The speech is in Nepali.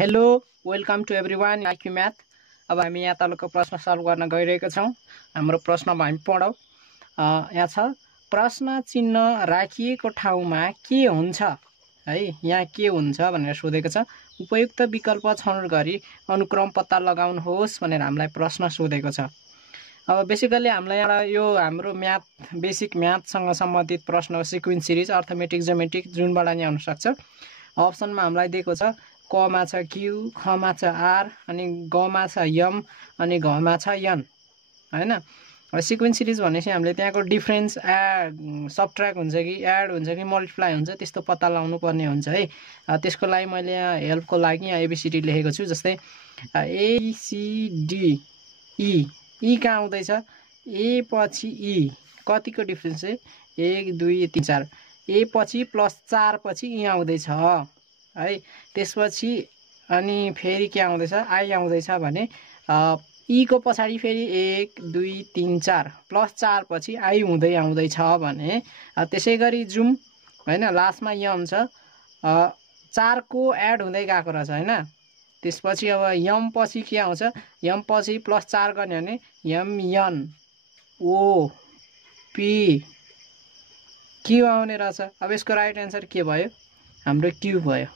Hello welcome to everyone IQ math. अब हामी यहाँ तलको प्रश्न सल्भ गर्न गइरहेका छौँ। हाम्रो प्रश्नमा हामी पढौँ। यहाँ छ प्रश्न चिन्ह राखिएको ठाउँमा के हुन्छ है। यहाँ के हुन्छ भनेर सोधेको छ। उपयुक्त विकल्प छनौट गरी अनुक्रम पत्ता लगाउनुहोस् भनेर हामीलाई प्रश्न सोधेको छ। अब बेसिकली हामीलाई एउटा यो हाम्रो म्याथ बेसिक म्याथसँग सम्बन्धित प्रश्न सिक्वेन्स सिरिज अर्थमेटिक ज्योमेट्रिक जुनबाट नि आउन सक्छ। अप्सनमा हामीलाई दिएको छ कमा छ क्यू, खमा छ आर, अनि गमा छ यम, अनि घमा छ यन हैन। सिक्वेन्स सिरिज भनेपछि हामीले त्यहाँको डिफरेन्स सबट्र्याक्ट हुन्छ कि एड हुन्छ कि मल्टिप्लाई हुन्छ त्यस्तो पत्ता लगाउनु पर्ने हुन्छ है। त्यसको लागि मैले यहाँ हेल्पको लागि यहाँ एबिसिडी लेखेको छु। जस्तै एसिडी ई कहाँ आउँदैछ, ए पछि ई कतिको डिफरेन्स चाहिँ 1 2 3 4, ए पछि प्लस 4 पछि ई आउँदैछ है। त्यसपछि अनि फेरि के आउँदैछ, आई आउँदैछ भने ई को पछाडि फेरि 1 2 3 4 प्लस 4 पछि आई हुँदै आउँदैछ भने त्यसै गरी जुम हैन। लास्टमा यम छ 4 को एड हुँदै गएको रहेछ हैन। त्यसपछि अब यम पछि के आउँछ, यम पछि प्लस 4 गर्ने भने यम यन ओ पी क्यू आउने रहेछ। अब यसको राइट एन्सर के भयो, हाम्रो क्यू भयो।